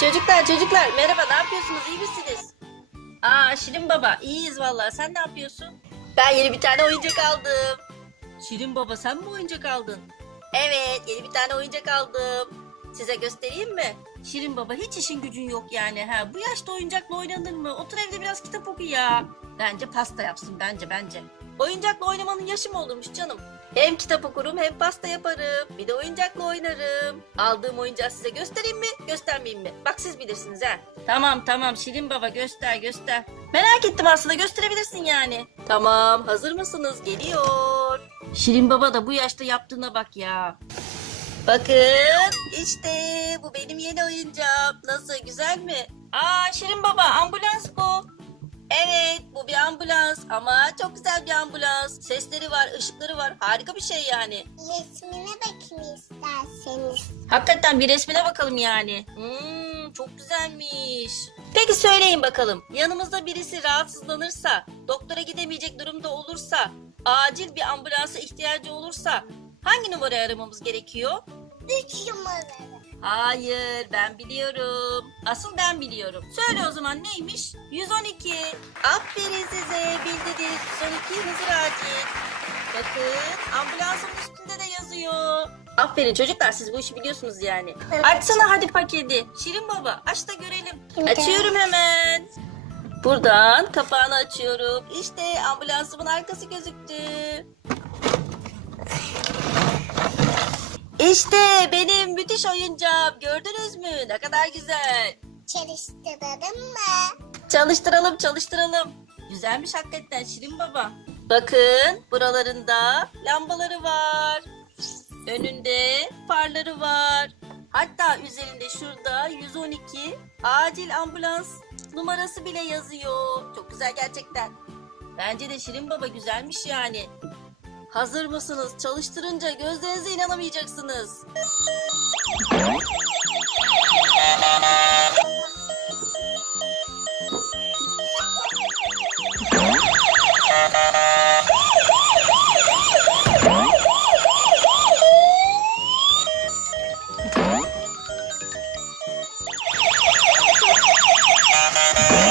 Çocuklar çocuklar merhaba ne yapıyorsunuz iyi misiniz? Aa Şirin baba iyiyiz vallahi sen ne yapıyorsun? Ben yeni bir tane oyuncak aldım. Şirin baba sen mi oyuncak aldın? Evet yeni bir tane oyuncak aldım. Size göstereyim mi? Şirin baba hiç işin gücün yok yani. Ha, bu yaşta oyuncakla oynanır mı? Otur evde biraz kitap oku ya. Bence pasta yapsın bence bence. Oyuncakla oynamanın yaşı mı olurmuş canım? Hem kitap okurum hem pasta yaparım. Bir de oyuncakla oynarım. Aldığım oyuncağı size göstereyim mi göstermeyeyim mi? Bak siz bilirsiniz ha. Tamam tamam Şirin baba göster göster. Merak ettim aslında gösterebilirsin yani. Tamam hazır mısınız? Geliyor. Şirin baba da bu yaşta yaptığına bak ya. Bakın işte bu benim yeni oyuncağım. Nasıl güzel mi? Aa Şirin baba ambulans bu. Evet bu bir ambulans ama çok güzel bir ambulans. Sesleri var, ışıkları var. Harika bir şey yani. Resmine bakın isterseniz. Hakikaten bir resmine bakalım yani. Hmm, çok güzelmiş. Peki söyleyin bakalım. Yanımızda birisi rahatsızlanırsa, doktora gidemeyecek durumda olursa, acil bir ambulansa ihtiyacı olursa hangi numarayı aramamız gerekiyor? Üç numaralı. Hayır ben biliyorum. Asıl ben biliyorum. Söyle o zaman neymiş? 112. Aferin size bildiniz. 112 hızır acil. Bakın ambulansın üstünde de yazıyor. Aferin çocuklar siz bu işi biliyorsunuz yani. Evet. Açsana hadi paketi. Şirin baba aç da görelim. Şimdi. Açıyorum hemen. Buradan kapağını açıyorum. İşte ambulansımın arkası gözüktü. İşte benim müthiş oyuncağım. Gördünüz mü? Ne kadar güzel. Çalıştıralım mı? Çalıştıralım, çalıştıralım. Güzelmiş hakikaten Şirin Baba. Bakın buralarında lambaları var. Önünde farları var. Hatta üzerinde şurada 112 acil ambulans numarası bile yazıyor. Çok güzel gerçekten. Bence de Şirin Baba güzelmiş yani. Hazır mısınız? Çalıştırınca gözlerinize inanamayacaksınız. Kızlar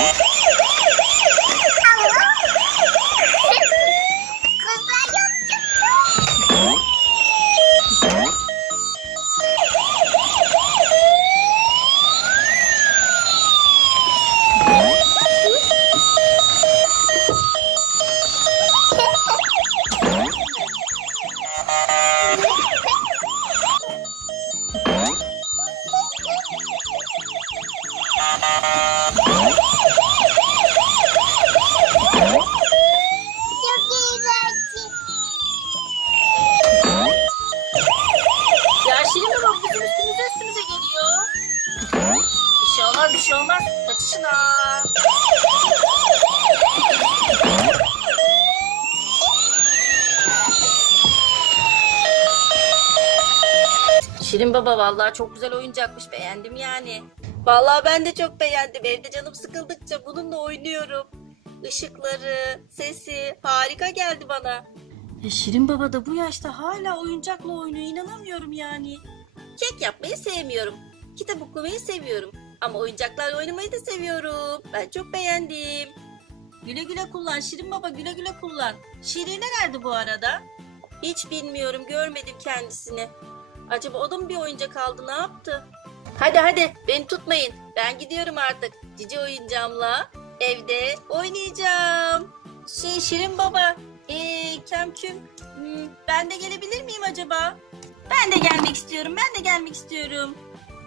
şey olmaz. Şirin Baba vallahi çok güzel oyuncakmış beğendim yani. Vallahi ben de çok beğendim. Evde canım sıkıldıkça bununla oynuyorum. Işıkları, sesi harika geldi bana. Ya Şirin Baba da bu yaşta hala oyuncakla oynuyor inanamıyorum yani. Kek yapmayı sevmiyorum. Kitap okumayı seviyorum. Ama oyuncaklarla oynamayı da seviyorum. Ben çok beğendim. Güle güle kullan Şirin Baba güle güle kullan. Şirin nerede bu arada? Hiç bilmiyorum görmedim kendisini. Acaba o da mı bir oyuncak aldı ne yaptı? Hadi hadi beni tutmayın. Ben gidiyorum artık. Cici oyuncağımla evde oynayacağım. Şey Şirin Baba, ee, Kemküm, hmm, ben de gelebilir miyim acaba? Ben de gelmek istiyorum, ben de gelmek istiyorum.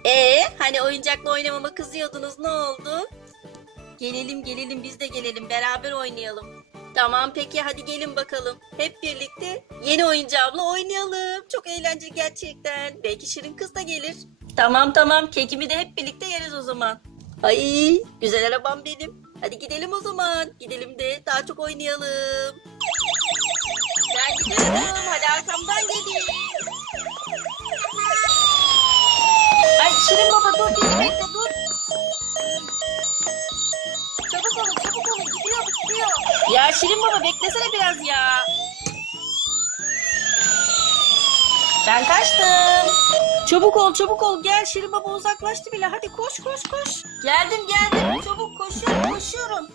Ee, hani oyuncakla oynamama kızıyordunuz, ne oldu? Gelelim gelelim biz de gelelim, beraber oynayalım. Tamam peki hadi gelin bakalım. Hep birlikte yeni oyuncağımla oynayalım. Çok eğlenceli gerçekten. Belki Şirin kız da gelir. Tamam tamam kekimi de hep birlikte yeriz o zaman. Ay güzel arabam benim. Hadi gidelim o zaman. Gidelim de daha çok oynayalım. Ben gidiyorum. Hadi arkamdan gelin. Şirin baba beklesene biraz ya. Ben kaçtım. Çabuk ol çabuk ol gel Şirin Baba uzaklaştı bile hadi koş koş koş. Geldim geldim çabuk koşuyorum koşuyorum.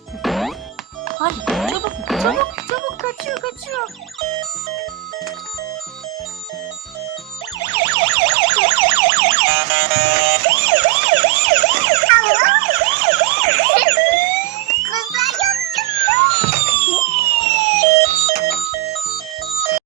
Hadi çabuk çabuk.